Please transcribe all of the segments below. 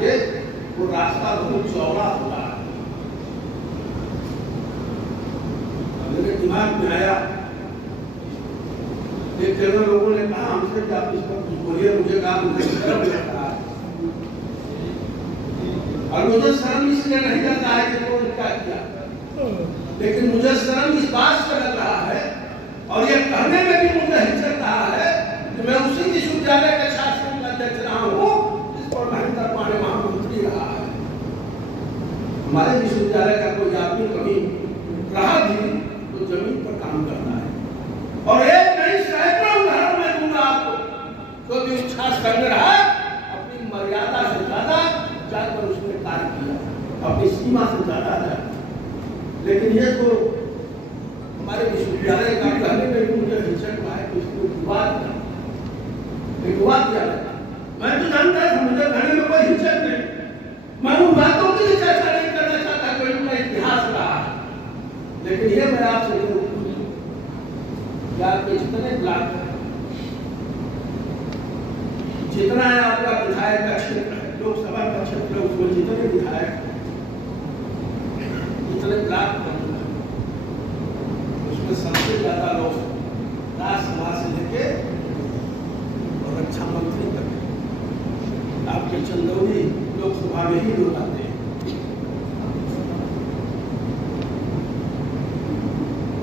के वो रास्ता बहुत चौड़ा होता है। मेरे दिमाग में आया, एक जगह लोगों ने कहा हमसे कि आप इस पर कुछ बोलिए, मुझे कहा मुझे शर्म लगता है, और मुझे शर्म इसलिए नहीं लगता है कि वो क्या किया, लेकिन मुझे शर्म इस बात से लग रहा है और ये कहने में भी मुझे हिचक रहा है कि मैं उसी विश्वविद्यालय के शासन का अध्यक्ष रहा हूँ जिस पर महेंद्र पांडे महामंत्री रहा है। हमारे विश्वविद्यालय का कोई आदमी कभी रहा भी तो जमीन पर काम करता है, और एक नहीं सैकड़ों उदाहरण मैं दूंगा आपको, जो भी उच्छ्वास करने रहा अपनी मर्यादा से ज्यादा जाकर उसने कार्य किया, अपनी सीमा से ज्यादा है। लेकिन ये तो हमारे विश्वविद्यालय का कहने में भी मुझे हिचक रहा है कि इसको विवाद किया जाता। मैं तो जानता था, मुझे कहने में कोई हिचक नहीं, मैं उन बातों की भी चर्चा नहीं करना चाहता, कोई उनका इतिहास रहा है। लेकिन ये मैं आपसे जितने ब्लॉक जितना है आपका विधायक का क्षेत्र है, लोकसभा का क्षेत्र, उसमें जितने विधायक जितने ब्लॉक उसमें सबसे ज्यादा लोग राजसभा से लेके और रक्षा मंत्री तक आपके चंदौली लोकसभा में ही लोग आते हैं।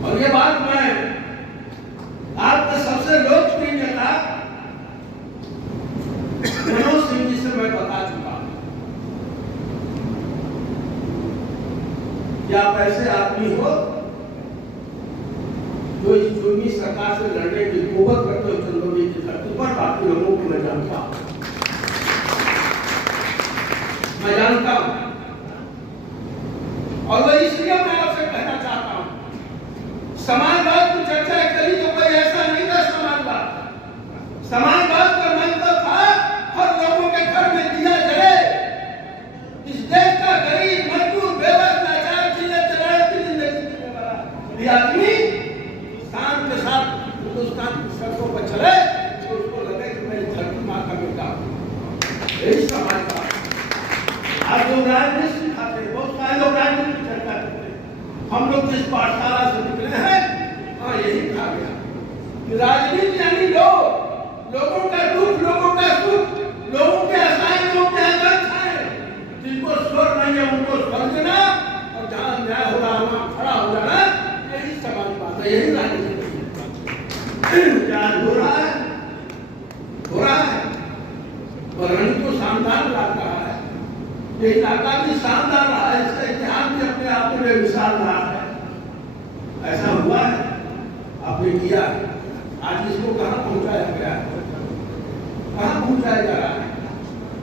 और ये बात मैं आपके सबसे लोकप्रिय नेता मनोज सिंह जी से मैं बता चुका हूं कि आप ऐसे आदमी हो जो इस जुर्मी सरकार से लड़ने की कुव्वत करते हो चंदौली की धरती पर। बाकी लोगों को मैं जानता हूं, और वह इसलिए मैं आपसे कहना चाहता हूं, समाजवाद की चर्चा करी तो कोई ऐसा नहीं था। समाजवाद का मंत्र था हर लोगों के घर में दिया जले, इस देश का गरीब मजदूर बेबस लाचार की जिंदगी जीने वाला आदमी शान के साथ हिंदुस्तान की सड़कों पर चले तो उसको लगे कि मैं धरती माँ का बेटा हूं। यही समाजवाद। आज लोग राजनीति सिखाते, बहुत सारे लोग राजनीति की चर्चा करते, हम लोग जिस पाठशाला से निकले हैं हाँ यही कहा गया कि राजनीति यानी लोगों का दुख, लोगों का सुख, लोगों के आशाएं, लोगों के आकांक्षाएं, जिनको स्वर नहीं है उनको स्वर देना, और जहां न्याय हो रहा वहां खड़ा हो जाना, यही समाजवाद है, यही राजनीति क्या हो रहा है, वर्णी तो शानदार लग रहा है, ये इलाका भी शानदार रहा है, इसका इतिहास भी अपने आप में विशाल रहा है। ऐसा हुआ है, आपने किया, आज इसको कहां पहुंचाया गया है, कहां पहुंचाया जा रहा है।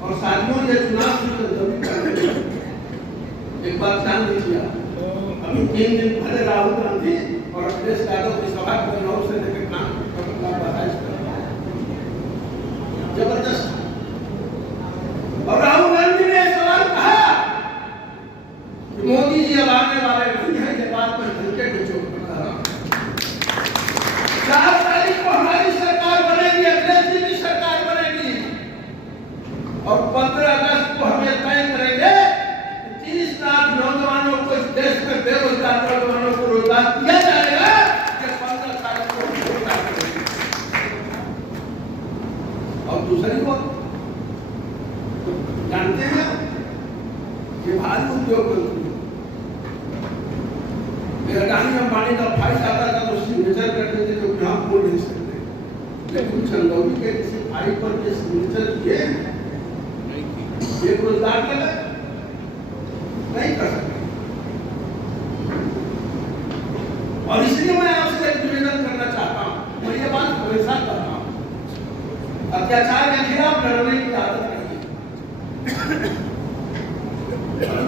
और साथियों ये चुनाव एक बात ध्यान दीजिए, अभी 3 दिन पहले राहुल गांधी और अखिलेश यादव की सभा को से लेकर जबरदस्त, और राहुल गांधी ने सवाल कहा कि मोदी जी अब आने वाले नहीं है, ये बात मैं हल्के में चोट कर रहा हूं। 4 तारीख को हमारी सरकार बनेगी, अखिलेश जी की सरकार बनेगी, और 15 अगस्त को हमें तय करेंगे कि 30 लाख नौजवानों को इस देश में बेरोजगार नौजवानों को रोजगार दिया जाएगा। ये 15 तारीख को घोषणा करेंगे। और दूसरी बात जानते हैं कि भारी उद्योग मंत्री अडानी अंबानी का भाई आता था तो सिग्नेचर करते थे, जो हम बोल नहीं सकते, लेकिन चंदौली के किसी भाई पर के सिग्नेचर किए एक रोजगार लगा नहीं कर सकते। और इसलिए मैं आपसे एक निवेदन करना चाहता हूं, मैं ये बात हमेशा करता हूं, अत्याचार के खिलाफ लड़ने की आदत नहीं है।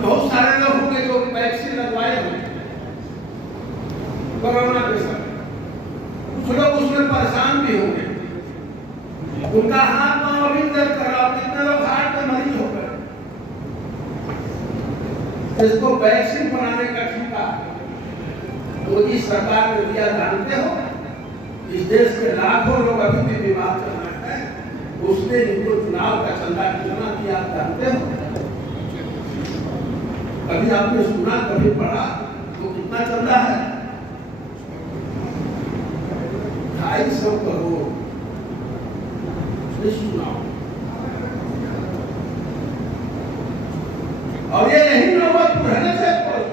बहुत सारे लोग होंगे जो वैक्सीन लगवाए होंगे कोरोना के समय, कुछ लोग उसमें परेशान भी होंगे, उनका हाथ पांव अभी दर्द कर रहा, कितने लोग हार्ट में मरीज हो गए। इसको वैक्सीन बनाने का ठेका मोदी सरकार ने दिया, जानते हो? इस देश के लाखों लोग अभी भी बीमार चल रहे हैं, उसने इनको चुनाव का चंदा कितना दिया जानते हो? कभी आपने सुना, कभी पढ़ा तो कितना चल रहा है? 250 करोड़ चुनाव। और ये यही नौबतपुर है ना चेकपोस्ट।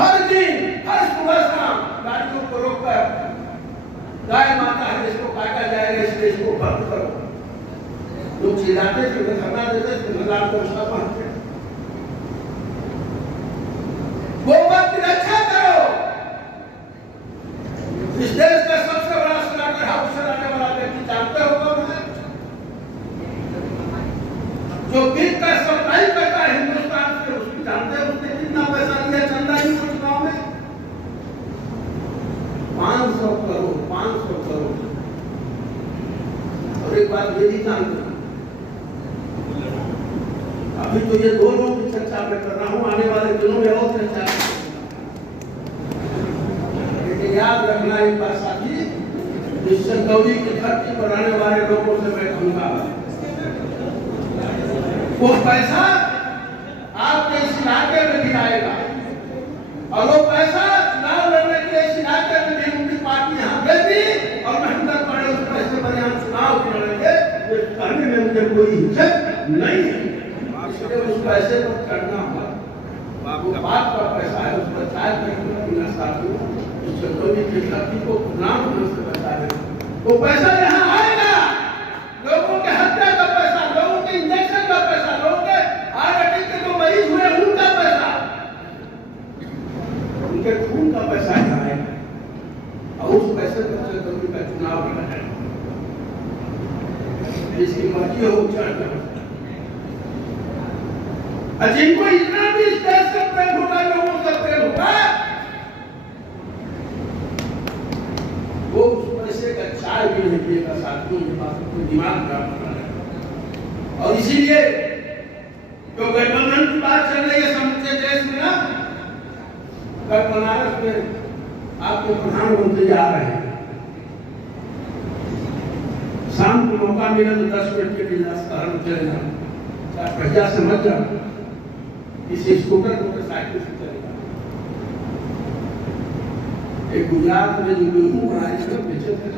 हर दिन हर सुबह शाम गाड़ियों को रोककर गाय माता है इसको काटा जाएगा, इसलिए इसको बंद करो। लोग चिल्लाते थे, धरना देते थे, लगातार व्यवस्था पहुंचते। गोवंश की रक्षा करो। इस देश का सबसे बड़ा स्लॉटर हाउस चलाने वाला व्यक्ति जानते हो कौन है? जो गिर का सप्लाई करता है हिंदुस्तान से, उसकी जानते हैं उसने कितना पैसा लिया चंदा ही चुनाव में? 500 करोड़, 500 करोड़। और एक बात ये भी जानते हैं, अभी तो ये 2 लोगों की चर्चा मैं कर रहा हूं, आने वाले दिनों में और चर्चा। लेकिन याद रखना एक बात साथी, इस चंदौली की धरती पर आने वाले लोगों से मैं कहूंगा, वो पैसा आपके इस इलाके में भी आएगा और वो पैसा चुनाव लड़ने के लिए इस इलाके में भी उनकी पार्टी यहाँ देगी और महेंद्र पड़े उस पैसे पर यहाँ चुनाव भी लड़ेंगे। कहने में मुझे कोई हिचक नहीं है, इसलिए उस पैसे पर चढ़ना होगा। वो बाप का पैसा है, उस पर चाय करना साथी उस चंदौली की धरती को नाम होने से बचा देना। वो पैसा यहाँ आएगा, लोगों के हत्या का पैसा, लोगों के इंजेक्शन का पैसा, लोगों के हार्ट अटैक के जो मरीज हुए उनका पैसा, उनके खून का पैसा यहाँ आएगा और उस पैसे पर चंदौली का चुनाव लड़ा जाएगा। जिसकी मर्जी हो चढ़ना। जिनको इतना भी इस देश से प्रेम होगा, लोगों से प्रेम होगा, वो उस पैसे का चाय भी नहीं पिएगा साथियों। ये बात को दिमाग में रखना है। और इसीलिए जो गठबंधन की बात चल रही है समूचे देश में ना, कल बनारस में आपके प्रधानमंत्री आ रहे हैं, शाम को मौका मिले तो 10 मिनट के लिए रास्ता चले जाना, पहिया से मत जाना, किसी स्कूटर मोटरसाइकिल से चलेगा। एक गुजरात में जो गेहूं बनाए बेचे थे